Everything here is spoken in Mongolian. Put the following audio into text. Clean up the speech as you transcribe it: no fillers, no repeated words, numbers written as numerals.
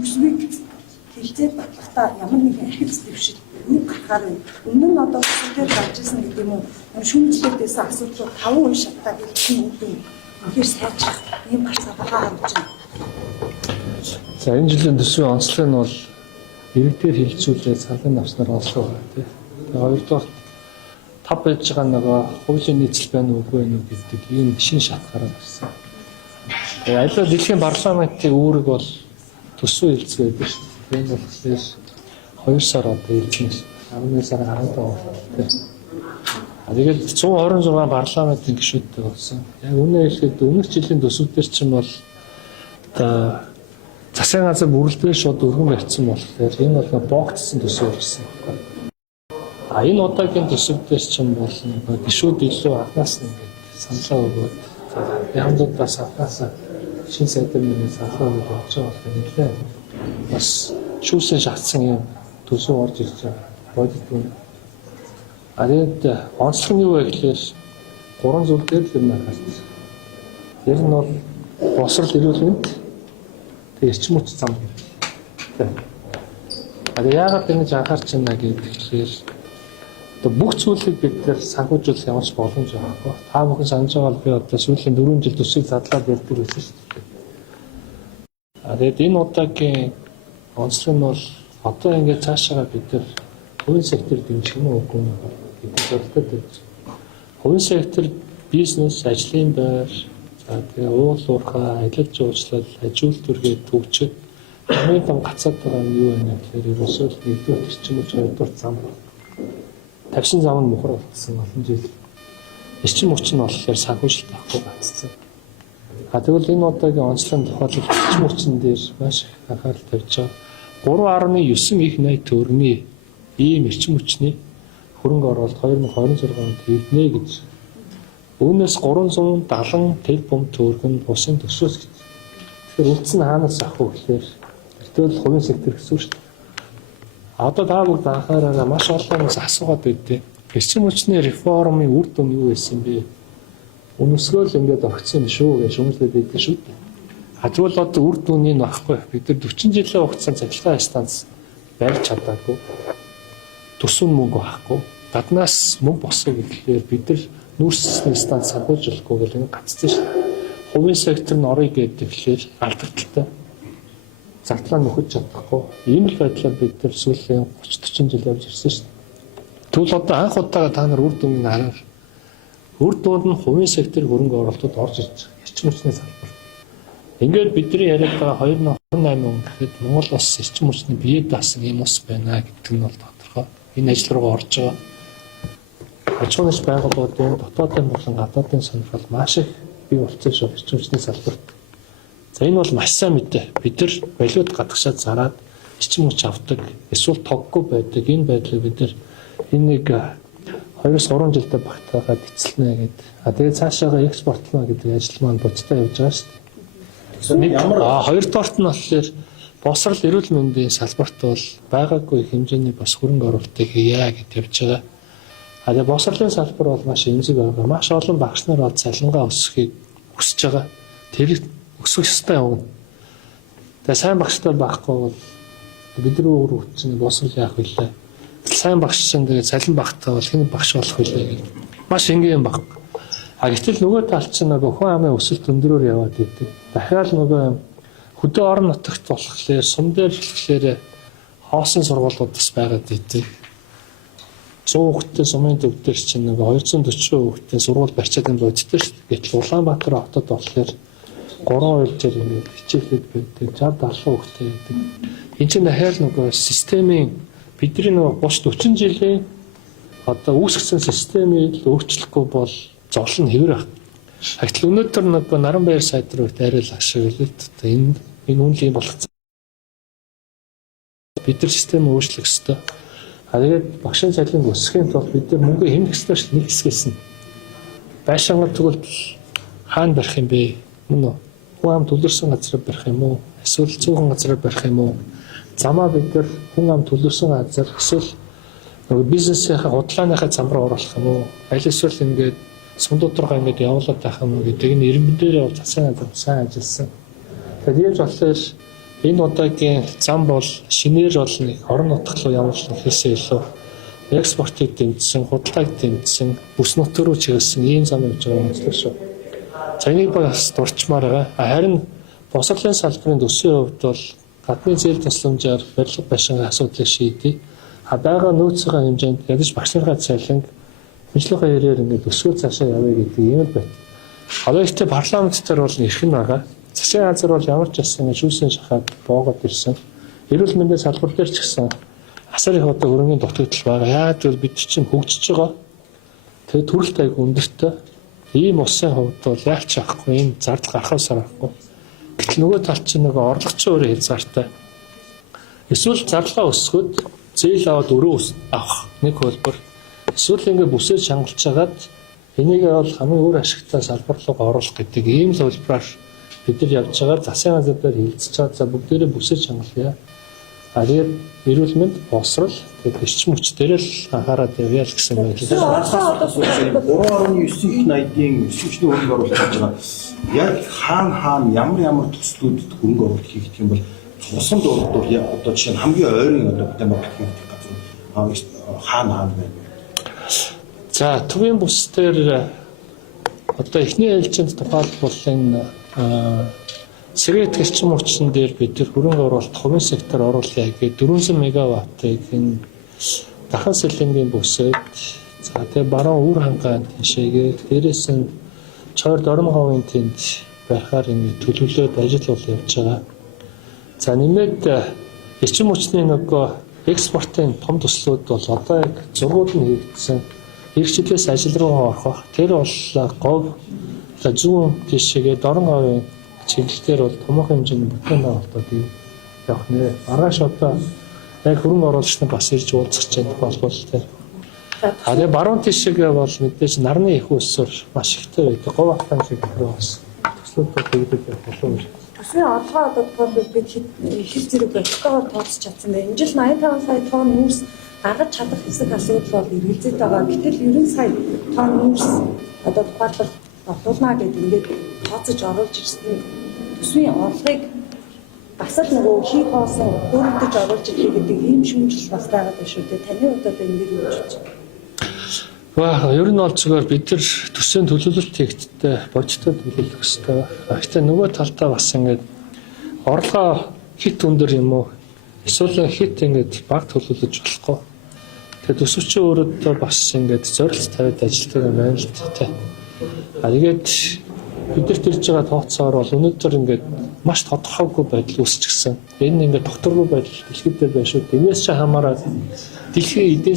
төсвийг хэлцээд батлахдаа ямар нэгэн архив дэвшил нэг гарахаар байна. Өмнө нь одоо төсвээр гарч ирсэн гэдэг юм уу? Шүүмжлэлээс асуудлууд 5 үе шатаа гэлсэн үгүй. Тэгэхээр сайжрах ийм гарцаа багаа харж байна. За энэ жилийн төсвийн онцлог нь бол иргэдээр хилцүүлээд салын авснаар онцлог байна тийм. Тэгээ хоёрдугаар тав байж байгаа нөгөө хуулийн нийцэл байна уу үгүй байна уу гэдэг ийм шинэ шат гараад ирсэн. Тэгээ аливаа дэлхийн парламентын үүрэг бол төсвийн хилцээ байдаг шүү дээ. Энэ болохоор 2 сар одоо хилцнээс 11 сарын 15-нд тэгээд 126 парламентын гишүүдтэй болсон. Яг үнэ хэлэхэд өмнөх жилийн төсвүүдээр чинь бол одоо засгийн газар бүрэлдэхүүн шууд өргөн барьсан болохоор энэ бол богдсон төсөв болсон. А энэ удаагийн төсөвдөөс чинь бол гишүүд илүү анхаас нь ингээд саналаа өгөөд яамдуудаас анхаас шин сайдын миний саналаа өгөөд явж байгаа болохоор нэлээд бас шүүсэн шатсан юм төсөв орж ирж байгаа. Бодитгүй. А тэгээд онцлог нь юу вэ гэхээр 3 зүйл дээр л юм харагдсан. Тэр нь бол босрол эрүүл мэнд эрчим хүч зам гэдэг. А яагаад ингэж анхаарч байна гэхээр одоо бүх зүйлийг бид нэр санхүүжүүлэх ямар ч боломж байхгүй. Та бүхэн санаж байгаа бол би одоо сүүлийн 4 жил төсвийг задлаад ярьдаг байсан шүү дээ. А тэгээд энэ удаагийн онцлог нь бол одоо ингээд цаашаа бид нар хувийн сектор дэмжих нь үгүй гэдэг зорилготой байж. Хувийн сектор бизнес, ажлын байр, тэгээ уул уурхай, аялал жуулчлал, аж үйлдвэргээ төвчөд хамгийн том гацаад байгаа нь юу вэ гэхээр ерөөсөө нэгдүгээр эрчим хүч, хоёрдугаар зам. Тавьсан зам нь мухар болсон олон жил. Эрчим хүч нь болохоор санхүүжилт авахгүй гацсан. А тэгвэл энэ удаагийн онцлог тохиолдол эрчим хүчин дээр маш их анхаарал тавьж байгаа. 3.9 их 80 төгрөгийн ийм эрчим хүчний хөрөнгө оруулалт 2026 онд хийгнэ гэж. Үүнээс 370 тэрбум төгрөг нь усын төсвөөс гэж. Тэгэхээр үлдсэн нь хаанаас авах вэ гэхээр эртөө хувийн сектор гэсэн үг шүү дээ. Одоо та бүгд анхаараа маш олоноос асуугаад байдیں۔ Эрчим хүчний реформын үр дүн юу байсан бэ? Үнэсгөөл ингээд огцсон юм шүү гэж шүүмжлээд байдیں шүү дээ. Хажуул одоо үр дүнийг авахгүй бид нар 40 жилийн хугацаанд цахилгаан станц барьж чадаагүй. Төсвөн мөнгө авахгүй. Гаднаас мөнгө босгох гэхээр бид нар нүүрсний станц санхүүжүүлэхгүй гэл энэ гацсан шүү. Хувийн сектор нь орё гэхээр алдагдaltaй. Зардлаа нөхөж чадахгүй. Ийм л байдлаар бид нар сүүлийн 30-40 жил явж ирсэн шүү. Тэгвэл одоо анх удаага та нар үр дүнийг хараа. Үр дүнд нь хувийн сектор хөрөнгө оруулалтууд орж ирж байгаа. Эрчим хүчний салбар. Ингээд бидний яриад байгаа 2028 он гэхэд Монгол бас эрчим хүчний бие даасан юм ус байна гэдэг нь бол тодорхой. Энэ ажил руу орж байгаа. Аж ахуйн байгууллагуудын дотоодын болон гадаадын сонирхол маш их бий болчихсон шүү эрчим хүчний салбарт. За энэ бол маш сайн мэдээ. Бид нар валют гадагшаад зараад эрчим хүч авдаг, эсвэл тоггүй байдаг. Энэ байдлыг бид нар энийг 2-3 жилдээ багтаагаад эцэлнэ гэдэг. Тэгээд цаашаага экспортлно гэдэг ажил маань бодтой явж байгаа шүү дээ. Хоёрдугаарт нь болохоор босрол эрүүл мэндийн салбарт бол байгаагүй хэмжээний бас хөрөнгө оруулалтыг хийя гэж явж байгаа. Тэгээд босрлын салбар бол маш эмзэг байгаа. Маш олон багш нар бол цалингаа өсөхийг хүсэж байгаа. Тэр өсөх ёстой явна. Тэгээд сайн багштай байхгүй бол бидний өөр хүчин босрол яах вүлээ. Сайн багш чинь тэгээд цалин багтаа бол хэн багш болох вүлээ гэх. Маш энгийн юм баг. Гэтэл нөгөө талд чинь нөгөө хүн амын өсөлт өндөрөөр яваад идэв. Дахиад нөгөө хөдөө орон нутагт болохоор сум дээр болохоор хоосон сургуулиуд бас байгаад идэв. 100 хүүхэдтэй сумын төвдөр чинь нөгөө 240 хүүхэдтэй сургууль барьчаад энэ бодтой шүү дээ. Гэтэл Улаанбаатар хотод болохоор 3 үйлчээр ингээд хичээлээд байдаг 60-70 хүүхэдтэй байдаг. Энд чинь дахиад нөгөө системийн бидний нөгөө 30-40 жилийн одоо үүсгэсэн системийг өөрчлөхгүй бол зовлон нь хэвэр байна. Гэтэл өнөөдөр нөгөө Наранбаяр сайд руу дайрал ашиглаад энэ үнэлгээ болгоцсон. Бид нар систем өөрчлөх ёстой. Тэгээд багшийн цалин өсөхийн тулд бид нар мөнгө хэмнэх ёстой шүү нэг хэсгээс нь. Байшингаар тэгвэл хаана барих юм бэ? Мөн үү? Хүн ам төлөрсөн газар барих юм уу? Эсвэл цөөхөн газар барих юм уу? Замаа бид нар хүн ам төлөрсөн газар эсвэл нөгөө бизнесийн худлааныхаа зам руу оруулах юм уу? Аль эсвэл ингээд сундууд руу ингээд явуулаад байх юм уу гэдэг нь ирэмбэн дээр бол засгийн газар сайн ажилласан. Тэгээд ийм болохоор Энэ удаагийн зам бол шинээр бол нэг орон нутаг руу ямар ч хэлсэн илүү экспортыг дэмжсэн, худалдааг дэмжсэн, бүс нутаг руу чиглэсэн ийм зам явж байгаа юм шүү. За энийг бас дурчмаар байгаа. Харин босрлын салбарын төсвийн хувьд бол гадны зээл тусламжаар барилга байшингийн асуудлыг шийдэе. Байгаа нөөцийн хэмжээнд ядаж багш нарын цалинг хэмжлэгийн ирээр ингээд өсгөө цаашаа явъя гэдэг юм л байна. Одоо ихтэй парламент дээр бол эрхэн байгаа. Засгийн газар бол ямар ч байсан шүүсийн шахаад боогод ирсэн. Эрүүл мэндийн салбар дээр ч гэсэн асар их одоо хөрөнгөний дутагдал байгаа. Яг л бид чинь хөгжиж байгаа. Тэгээ төрөлт аяг өндөртэй. Ийм улсын хувьд бол яалч авахгүй, ийм зардал гарахаас аргагүй. Гэтэл нөгөө талд чинь нэг орлогчийн өөрөө хязгаартай. Эсвэл зарлага өсгөөд зээл аваад өрөө авах нэг хөлбөр. Эсвэл ингээд бүсээр шангалж хагаад энийг бол хамгийн өөр ашигтай салбар руу оруулах гэдэг ийм л хөлбраар бид нар явж байгаа. Засгийн газар дээр хилцэж чад за бүгдээрээ бүсээр шангалъя. Тэгээд эрүүл мэнд босрол тэгээд эрчим хүч дээр л анхаарал тавья л гэсэн үг. 3.9 их 80-ийн өсвөчний хөрөнгө оруулалт хийж байгаа. Яг хаана ямар төслүүдэд хөрөнгө оруулалт хийх юм бол цусанд урдвар одоо жишээ нь хамгийн ойрын одоо Бутамбаг хийх газар хаана байна. За төвийн бус дээр одоо эхний ээлжинд тухайлбал энэ сэргэт эрчим хүчин дээр бид нар хөрөнгө оруулалт хувийн сектор оруулъя гэдэг 400 мегаваттыг энэ дахин сэлэнгийн бүсэд за тэгээ баруун үр хангаан тийшээгээд дээрээс нь чойр дормховын тэнд байхаар ингэ төлөвлөлөөд ажил бол явж байгаа. За нэмээд эрчим хүчний нөгөө экспортын том төслүүд бол одоо яг зургууд нь хийгдсэн. Хэрэгчлээс ажил руу орох. Тэр бол говь зүүн тийшээгээд дормховын чиглэлээр бол томоохон хэмжээний бүтээн байгуулалтууд явах нэ. Маргааш одоо яг хөрөнгө оруулагч нар бас ирж уулзах гэж болбол тийм. Тэгээ баруун тишгээ бол мэдээж нарны их өсөр маш ихтэй байдаг. Говь ахтан шиг бас төслүүдүүд хийгдэж болов. Төсвийн орлогоо одоо тухайлбал бид их зэрэг болтойгоор тооцож чадсан байна. Энэ жил 85 сая тонн нүүрс гаргаж чадах хэсэг асуудал бол эргэлзээд байгаа. Гэтэл 90 сая тонн нүүрс одоо тухайлбал батулна гэдэг ингээд тооцож оруулж ирсэн. Төсвийн орлогыг бас л нөгөө хий хоосон өөрөдөж оруулж ирэх гэдэг ийм шүүмжил бас байгаа байх шүү дээ. Таны хувьд одоо энэ юу гэж байна? Ер нь бол зүгээр бид нар төсвийн төлөвлөлт хийхдээ бодиттой төлөвлөх хэрэгтэй. Гэхдээ нөгөө талдаа бас ингээд орлогоо хит өндөр юм уу? Эсвэл хит ингээд баг төлөвлөж болохгүй. Тэгээд төсвчийн өөрөдөө бас ингээд зорилт тавиад ажилладаг юм байна л дээ. Тэгээд бид нар төрж байгаа тооцоогоор бол өнөөдөр ингээд маш тодорхойгүй байдал үүсчихсэн. Энэ ингээд докторгүй байдал дэлхийд дээр байна шүү. Энээс ч хамаарат дэлхийн эдийн